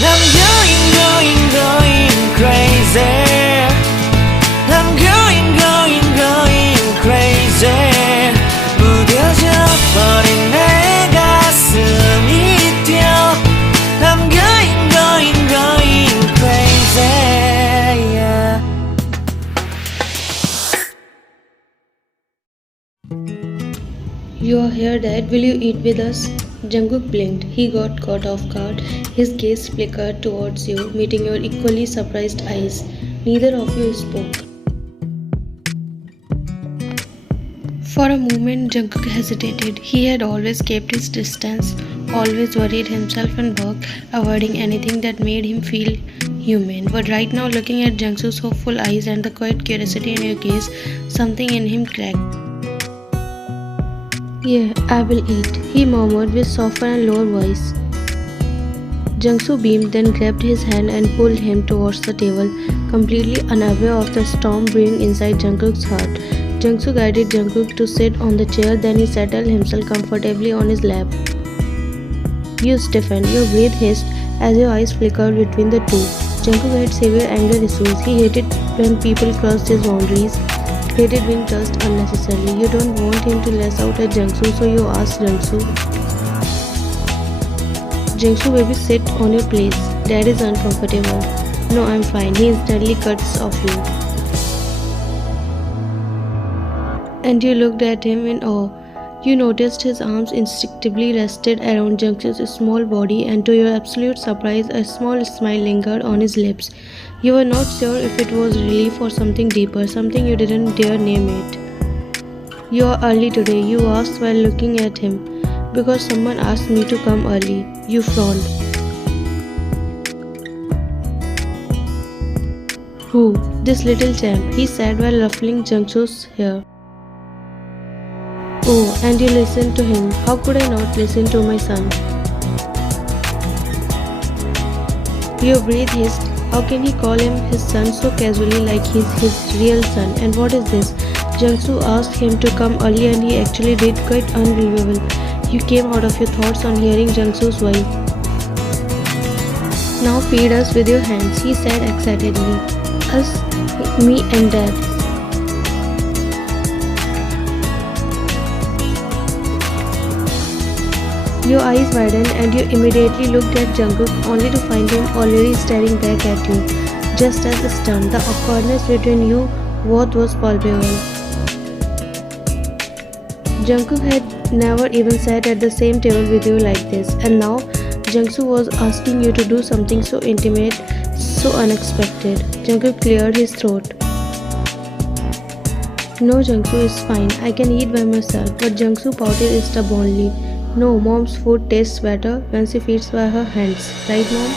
I'm going crazy. I'm going crazy. 무뎌져 버린 내 가슴이 뛰어. I'm going crazy. Yeah. You are here, Dad. Will you eat with us? Jungkook blinked. He got caught off guard. His gaze flickered towards you, meeting your equally surprised eyes. Neither of you spoke. For a moment, Jungkook hesitated. He had always kept his distance, always worried himself and work, avoiding anything that made him feel human. But right now, looking at Jungkook's hopeful eyes and the quiet curiosity in your gaze, something in him cracked. Yeah, I will eat, he murmured with softer and lower voice. Jungkook beamed, then grabbed his hand and pulled him towards the table, completely unaware of the storm brewing inside Jungkook's heart. Jungkook guided Jungkook to sit on the chair, then he settled himself comfortably on his lap. You stiffened, your breath hissed as your eyes flickered between the two. Jungkook had severe anger issues. He hated when people crossed his boundaries, hated being touched unnecessarily. You don't want him to lash out at Jungkook, so you asked Jungkook. Jungkook, baby, sit on your place. Dad is uncomfortable. No, I'm fine. He instantly cuts off you. And you looked at him in awe. You noticed his arms instinctively rested around Jungkook's small body, and to your absolute surprise, a small smile lingered on his lips. You were not sure if it was relief or something deeper, something you didn't dare name it. You are early today, you asked while looking at him. Because someone asked me to come early. You frowned. Who? This little champ, he said while ruffling Jungkook's hair. Oh, and you listened to him. How could I not listen to my son? Your breath hissed. How can he call him his son so casually like he's his real son? And what is this? Jungkook asked him to come early and he actually did, quite unbelievable. You came out of your thoughts on hearing Jungkook's wife. Now feed us with your hands, he said excitedly. Us, me and Dad. Your eyes widened and you immediately looked at Jungkook only to find him already staring back at you. Just as stunned, the awkwardness between you both was palpable. Jungkook had never even sat at the same table with you like this, and now Jungkook was asking you to do something so intimate, so unexpected. Jungkook cleared his throat. No, Jungkook is fine. I can eat by myself. But Jungkook pouted stubbornly. No, mom's food tastes better when she feeds by her hands. Right, mom?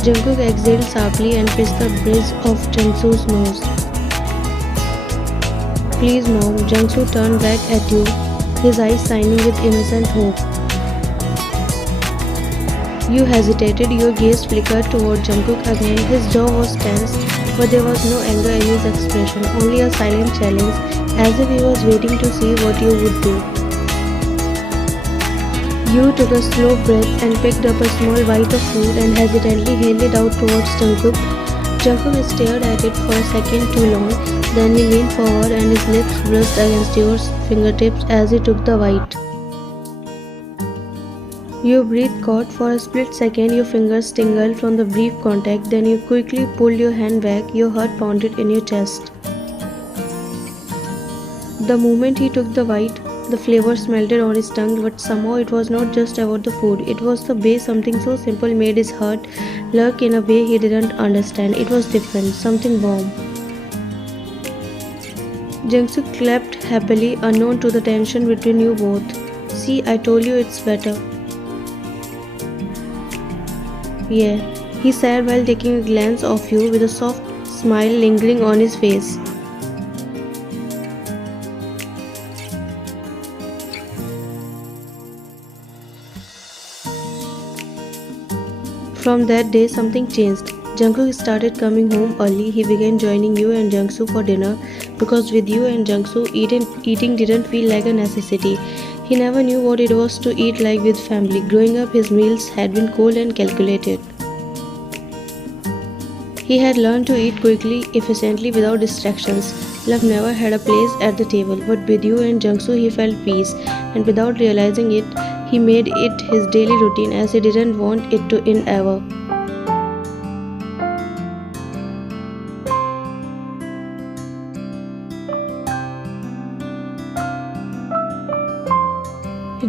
Jungkook exhaled sharply and pressed the bridge of Jungkook's nose. Please, mom. Jungkook turned back at you, his eyes shining with innocent hope. You hesitated, your gaze flickered toward Jungkook again. His jaw was tense, but there was no anger in his expression, only a silent challenge, as if he was waiting to see what you would do. You took a slow breath and picked up a small bite of food and hesitantly held it out towards Jungkook. Jungkook stared at it for a second too long, then he leaned forward and his lips brushed against your fingertips as he took the bite. Your breath caught. For a split second, your fingers tingled from the brief contact, then you quickly pulled your hand back, your heart pounded in your chest. The moment he took the bite, the flavor melted on his tongue, but somehow it was not just about the food. It was the way something so simple made his heart lurk in a way he didn't understand. It was different, something warm. Jungkook clapped happily, unknown to the tension between you both. See, I told you it's better. Yeah, he said while taking a glance off you with a soft smile lingering on his face. From that day, something changed. Jungkook started coming home early. He began joining you and Jungkook for dinner because with you and Jungkook, eating didn't feel like a necessity. He never knew what it was to eat like with family. Growing up, his meals had been cold and calculated. He had learned to eat quickly, efficiently, without distractions. Love never had a place at the table, but with you and Jungkook he felt peace, and without realizing it, he made it his daily routine as he didn't want it to end ever.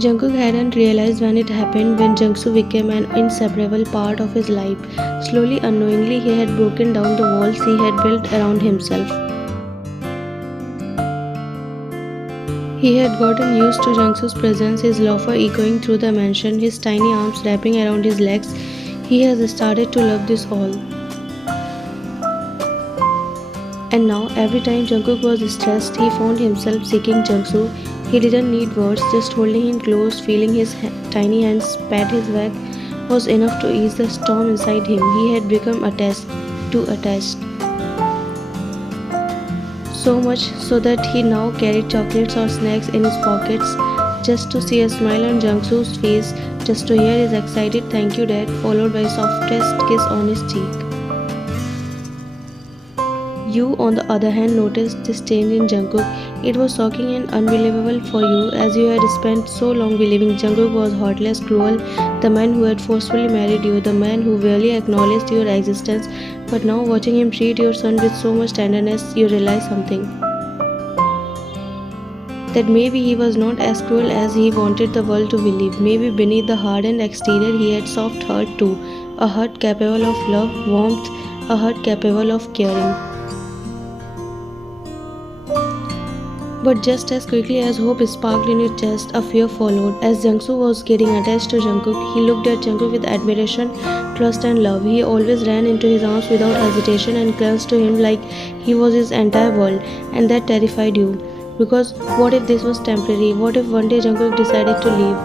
Jungkook hadn't realized when it happened when Jungkook became an inseparable part of his life. Slowly, unknowingly, he had broken down the walls he had built around himself. He had gotten used to Jungkook's presence, his laughter echoing through the mansion, his tiny arms wrapping around his legs. He has started to love this all. And now, every time Jungkook was stressed, he found himself seeking Jungkook. He didn't need words, just holding him close, feeling his tiny hands pat his back was enough to ease the storm inside him. He had become attached. So much so that he now carried chocolates or snacks in his pockets just to see a smile on Jungkook's face, just to hear his excited "Thank you, Dad," followed by softest kiss on his cheek. You, on the other hand, noticed this change in Jungkook. It was shocking and unbelievable for you, as you had spent so long believing Jungkook was heartless, cruel, the man who had forcefully married you, the man who barely acknowledged your existence. But now, watching him treat your son with so much tenderness, you realize something. That maybe he was not as cruel as he wanted the world to believe. Maybe beneath the hardened exterior, he had soft heart too, a heart capable of love, warmth, a heart capable of caring. But just as quickly as hope sparkled in your chest, a fear followed. As Jungkook was getting attached to Jungkook, he looked at Jungkook with admiration, trust and love. He always ran into his arms without hesitation and clung to him like he was his entire world, and that terrified you. Because what if this was temporary? What if one day Jungkook decided to leave?